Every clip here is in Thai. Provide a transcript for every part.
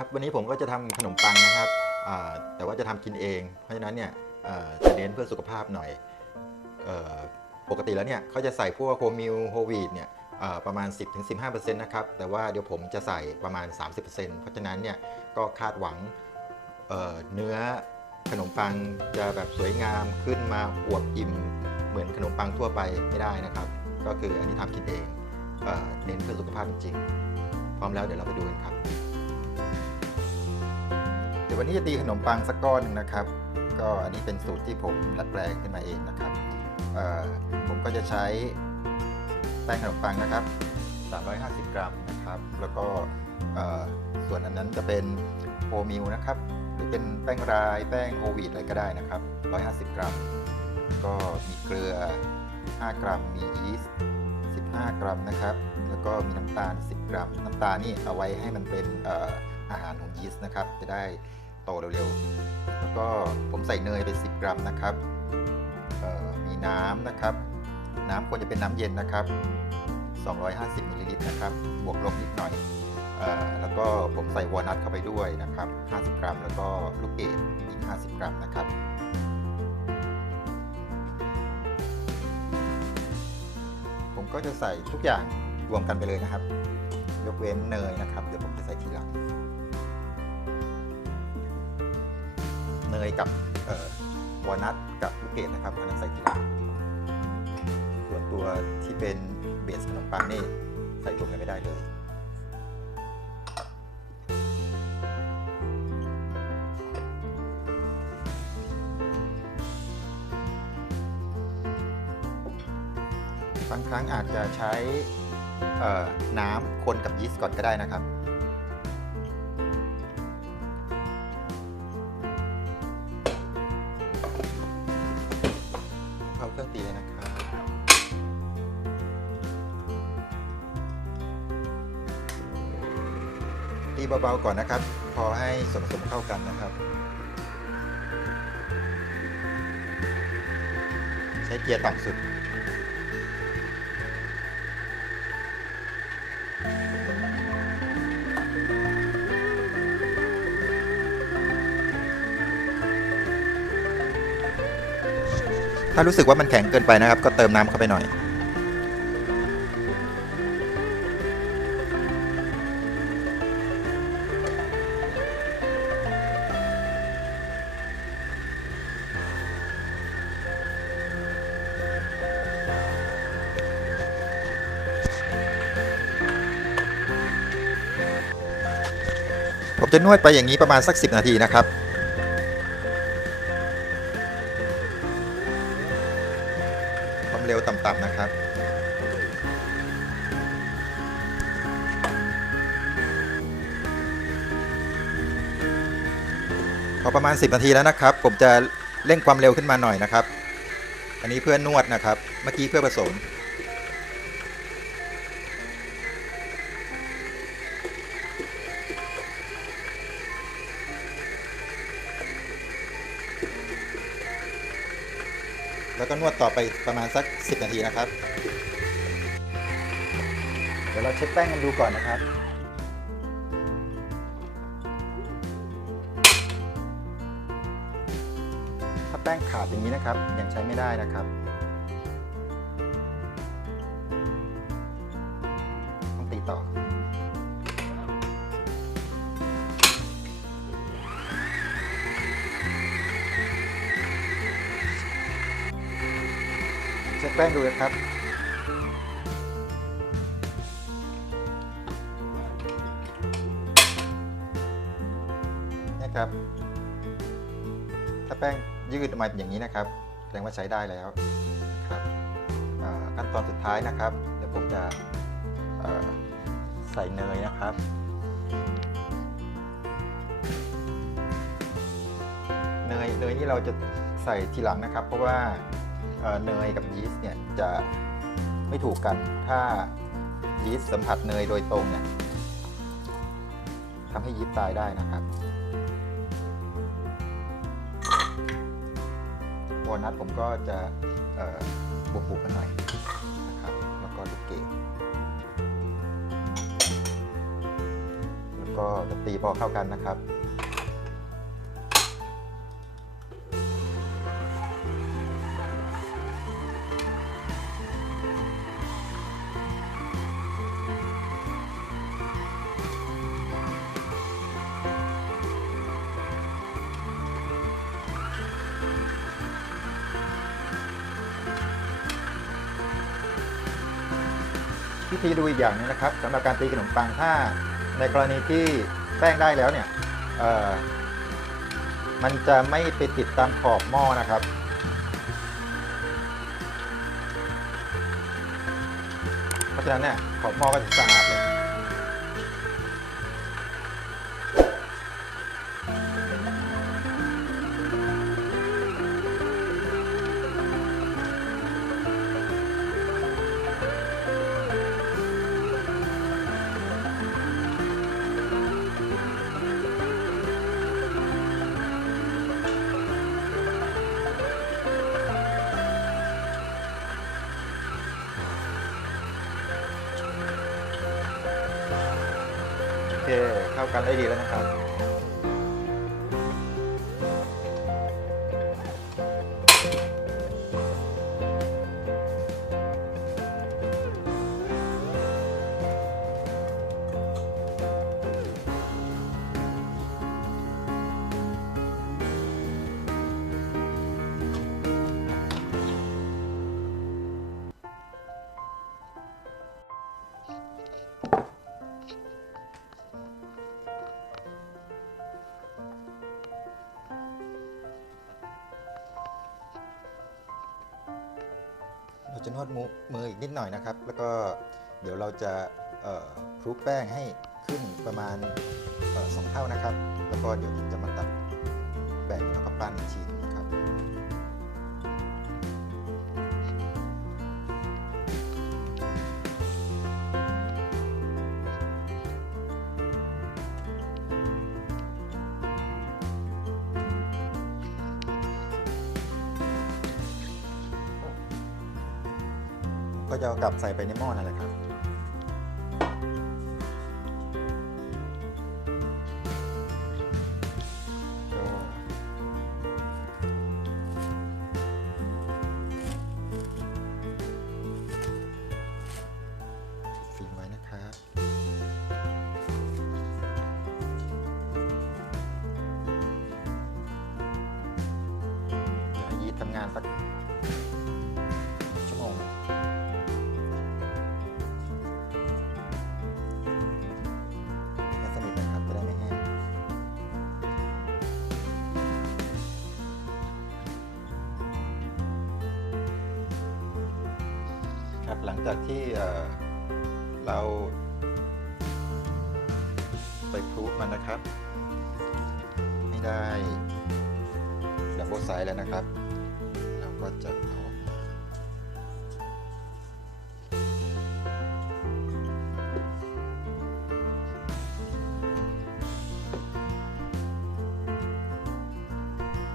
ครับวันนี้ผมก็จะทำขนมปังนะครับแต่ว่าจะทำกินเอง เพราะฉะนั้นเนี่ยจะเน้นเพื่อสุขภาพหน่อยออปกติแล้วเนี่ยเขาจะใส่พวกโฮมิลโฮวีดเนี่ยประมาณ 10-15%นะครับ แต่ว่าเดี๋ยวผมจะใส่ประมาณ 30%เพราะฉะนั้นเนี่ยก็คาดหวังเเนื้อขนมปังจะแบบสวยงามขึ้นมาอวบอิ่มเหมือนขนมปังทั่วไปไม่ได้นะครับ ก็คืออันนี้ทำกินเองเอเน้นเพื่อสุขภาพจริง พร้อมแล้วเดี๋ยวเราไปดูกันครับ วันนี้จะตีขนมปังสักก้อนหนึ่งนะครับ ก็อันนี้เป็นสูตรที่ผมดัดแปลงขึ้นมาเองนะครับผมก็จะใช้แป้งขนมปังนะครับ 350 กรัมนะครับ แล้วก็ส่วนอันนั้นจะเป็นโฮมิลนะครับ หรือเป็นแป้งราย แป้งโฮวีตอะไรก็ได้นะครับ 150 กรัม ก็มีเกลือ 5 กรัม มียีสต์ 15 กรัมนะครับ แล้วก็มีน้ำตาล 10 กรัม น้ำตาลนี่เอาไว้ให้มันเป็นอาหารของยีสต์นะครับ จะได้ โตเร็วๆ แล้วก็ผมใส่เนยไป 10 กรัมนะครับ มีน้ำนะครับ น้ำควรจะเป็นน้ำเย็นนะครับ 250มิลลิลิตรนะครับ บวกลบนิดหน่อยออแล้วก็ผมใส่วอลนัทเข้าไปด้วยนะครับ 50 กรัม แล้วก็ลูกเกดอีก 50 กรัมนะครับผมก็จะใส่ทุกอย่างรวมกันไปเลยนะครับ ยกเว้นเนยนะครับ เดี๋ยวผมจะใส่ทีหลัง เนยกับวอลนัทกับลูกเกดนะครับอันนั้นใส่ทีหลังส่วนตัวที่เป็นเบสขนมปังนี่ใส่รวมกันไม่ได้เลยบางครั้งอาจจะใช้น้ำคนกับยีสต์ก่อนก็ได้นะครับ ตีเบาๆก่อนนะครับ พอให้ส่วนผสมเข้ากันนะครับ ใช้เกียร์ต่ำสุด ถ้ารู้สึกว่ามันแข็งเกินไปนะครับ ก็เติมน้ำเข้าไปหน่อย ผมจะนวดไปอย่างนี้ประมาณสัก 10 นาทีนะครับ ความเร็วต่ำๆนะครับพอประมาณ 10 นาทีแล้วนะครับ ผมจะเร่งความเร็วขึ้นมาหน่อยนะครับ อันนี้เพื่อนวดนะครับ เมื่อกี้เพื่อผสม นวดต่อไปประมาณสัก 10 นาทีนะครับ เดี๋ยวเราเช็ดแป้งกันดูก่อนนะครับถ้าแป้งขาดอย่างนี้นะครับยังใช้ไม่ได้นะครับ แป้งดูนะครับ นะครับ ถ้าแป้งยืดออกมาอย่างนี้นะครับแสดงว่าใช้ได้แล้วครับขั้นตอนสุดท้ายนะครับ เดี๋ยวผมจะใส่เนยนะครับเนยเนยนี่เราจะใส่ทีหลังนะครับ เพราะว่า เนยกับยีสต์เนี่ยจะไม่ถูกกันถ้ายีสต์สัมผัสเนยโดยตรงเนี่ยทำให้ยีสต์ตายได้นะครับวอลนัทผมก็จะบุบๆกันหน่อยนะครับ แล้วก็ลูกเกดแล้วก็ตีพอเข้ากันนะครับ วิธีดูอีกอย่างนึงนะครับสำหรับการตีขนมปังถ้าในกรณีที่แป้งได้แล้วเนี่ยมันจะไม่ไปติดตามขอบหม้อนะครับ เพราะฉะนั้นเนี่ยขอบหม้อก็จะสะอาดเลย กันได้ดีแล้วนะ มืออีกนิดหน่อยนะครับ แล้วก็เดี๋ยวเราจะคลุกแป้งให้ขึ้นประมาณสองเท่านะครับ แล้วก็เดี๋ยวจะมา ก็จะเอากลับใส่ไปในหม้อนั่นแหละครับก็ฟิลไว้นะครับเดี๋ยวให้ยีดทำงานสัก ครับ หลังจากที่เราไปพรูฟมันนะครับไม่ได้ดับเบิลไซส์แล้วนะครับ เราก็จะเอาออกมา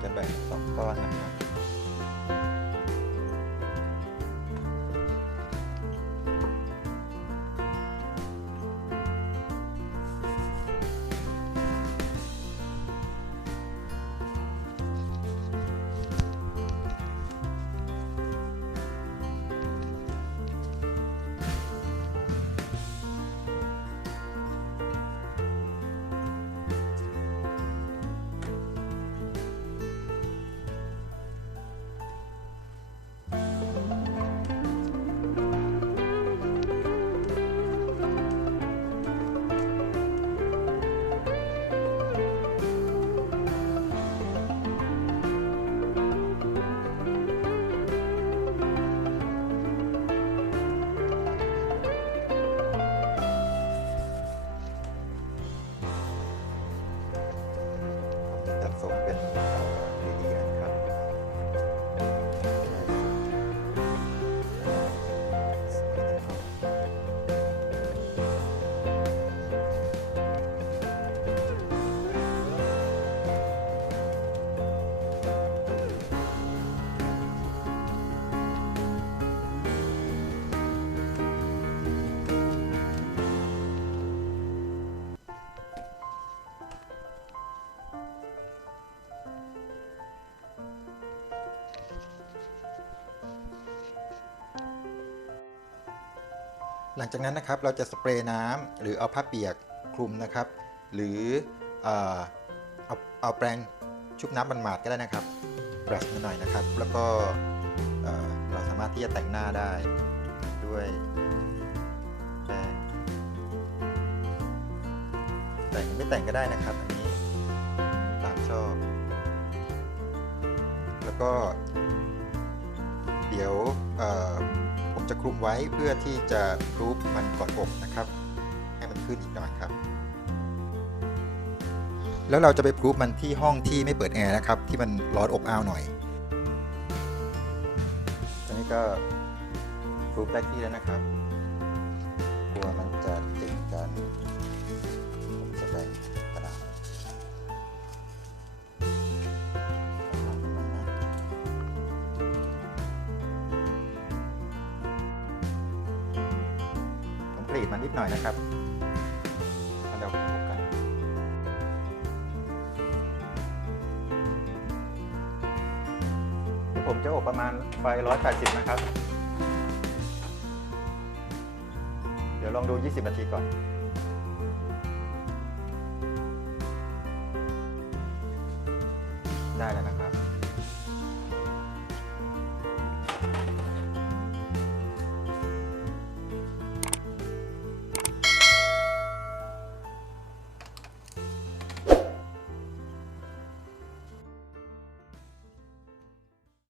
จะแบ่งสองก้อนนะครับ หลังจากนั้นนะครับเราจะสเปรย์น้ำหรือเอาผ้าเปียกคลุมนะครับ หรือเอ่อเอาเอาแปรงชุบน้ำมันหมาดก็ได้นะครับบรัชมาหน่อยนะครับ แล้วก็เอ่อเราสามารถที่จะแต่งหน้าได้ด้วยแปรงแต่งไม่แต่งก็ได้นะครับอันนี้ตามชอบ แล้วก็เดี๋ยวเอ่อ ผมจะคลุมไว้เพื่อที่จะรูปมันก่อนอบนะครับ ให้มันขึ้นอีกหน่อยครับ แล้วเราจะไปพรูฟมันที่ห้องที่ไม่เปิดแอร์นะครับ ที่มันร้อนอบอ้าวหน่อยตอนนี้ก็พรูฟได้ที่แล้วนะครับกลัวมันจะติดกัน รีดมันนิดหน่อยนะครับมาเดาคู่กัน ผมจะอบประมาณไฟ180 นะครับ เดี๋ยวลองดู 20 นาทีก่อนได้แล้วนะ